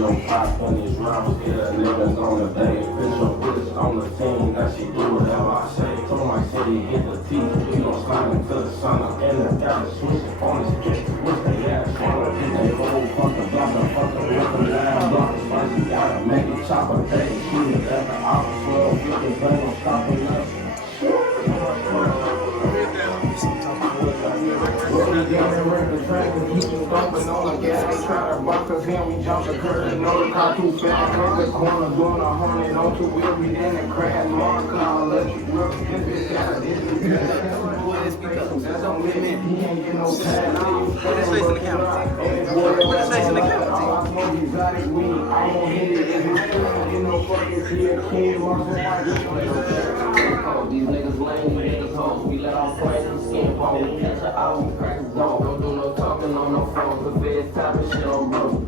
ain't no 500 rounds, yeah, niggas on the day. Bitch, your bitch on the team, that she do whatever I say. Told my city, get the teeth, we gon' slide into the sun. I'm in the got a switch on the street, which they ass for. They whole fucking block, I'm fucking with the lab block. First you gotta make it chop a day, shoot it at the office, 12, 50, bang, I'm stopping up. We got to rip the track and keep you thumping on the gas. Try to buck us in, we jump the curve. Know the car too fast. Hit the corner, doing 100 on 2 wheels. We in the crash. Mark, I'll let you work. This bitch got a different. That's on limit. He ain't get no pass. Put his face in the camera. Put his face in the camera. I smoke exotic weed. I won't hit it. If it's still get no fucking kid. These niggas lame, niggas hoes. We let our friends and skin pole. Catch her out, we crack the door. Don't do no talking on no phone. The feds tapping shit on bro.